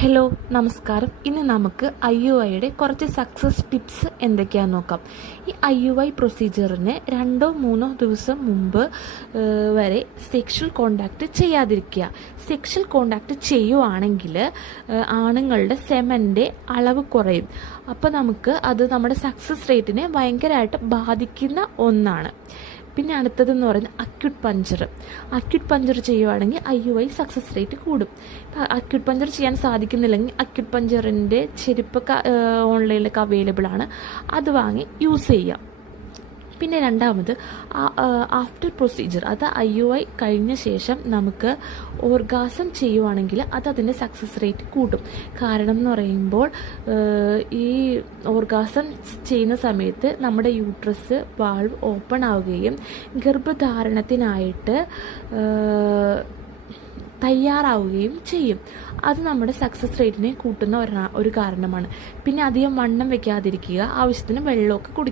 Hello നമസ്കാരം. ഇന്ന് നമുക്ക് IUIയുടെ കുറച്ച് സക്സസ് ടിപ്സ് എന്തൊക്കെയാണെന്ന് നോക്കാം. ഈ IUI പ്രൊസീജിയറിന് 2-3 ദിവസം മുമ്പ് വരെ സെക്ഷൽ കോണ്ടാക്റ്റ് ചെയ്യാതിരിക്കുക. സെക്ഷൽ കോണ്ടാക്റ്റ് ചെയ്യുവാണെങ്കിൽ ആണുങ്ങളുടെ സെമൻ്റെ അളവ് കുറയും. അപ്പോൾ നമുക്ക് അത് നമ്മുടെ സക്സസ് റേറ്റിനെ ഭയങ്കരമായിട്ട് ബാധിക്കുന്ന ഒന്നാണ്. പിന്നെ അടുത്തതെന്ന് പറയുന്നത് അക്യൂട്ട് പഞ്ചർ ചെയ്യുവാണെങ്കിൽ IUI സക്സസ് റേറ്റ് കൂടും. അക്യൂട്ട് പഞ്ചർ ചെയ്യാൻ സാധിക്കുന്നില്ലെങ്കിൽ അക്യൂട്ട് പഞ്ചറിൻ്റെ ചെരുപ്പൊക്കെ ഓൺലൈനിലൊക്കെ അവൈലബിൾ ആണ്, അത് വാങ്ങി യൂസ് ചെയ്യാം. പിന്നെ രണ്ടാമത് ആഫ്റ്റർ പ്രൊസീജിയർ, അത് IUI കഴിഞ്ഞ ശേഷം നമുക്ക് ഓർഗാസം ചെയ്യുവാണെങ്കിൽ അത് അതിൻ്റെ സക്സസ് റേറ്റ് കൂട്ടും. കാരണം എന്ന് പറയുമ്പോൾ ഈ ഓർഗാസം ചെയ്യുന്ന സമയത്ത് നമ്മുടെ യൂട്രസ് വാൾവ് ഓപ്പൺ ആവുകയും ഗർഭധാരണത്തിനായിട്ട് തയ്യാറാവുകയും ചെയ്യും. അത് നമ്മുടെ സക്സസ് റേറ്റിനെ കൂട്ടുന്ന ഒരു കാരണമാണ്. പിന്നെ അധികം വണ്ണം വെക്കാതിരിക്കുക, ആവശ്യത്തിന് വെള്ളമൊക്കെ കുടിക്കുക.